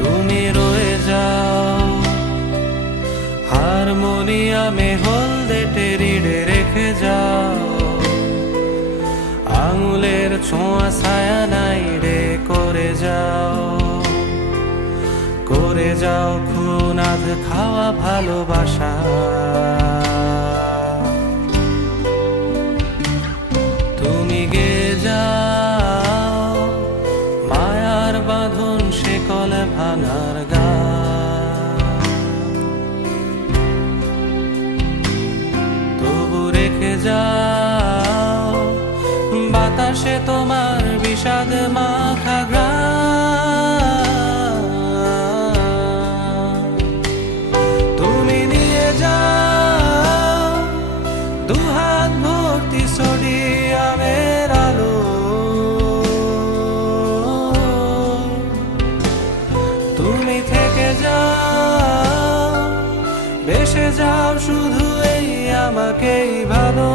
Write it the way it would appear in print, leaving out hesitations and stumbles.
তুমি রয়ে যাও হারমোনিয়ামে হলদে টেরিডে রেখে যাও, আঙুলের ছোঁয়া ছায়া নাই রে করে যাও খুন আধ খাওয়া ভালোবাসা। তুমি গে যাও মায়ার বাঁধন শিকল ভাঙার গান, তবু রেখে যাও বাতাসে তোমার বিষাদ মাখা ঘ্রাণ। তুমি নিয়ে যাও দুহাত ভর্তি সোডিয়ামের আলো, তুমি থেকে যাও বেসে যাও শুধু এই আমাকেই ভালো।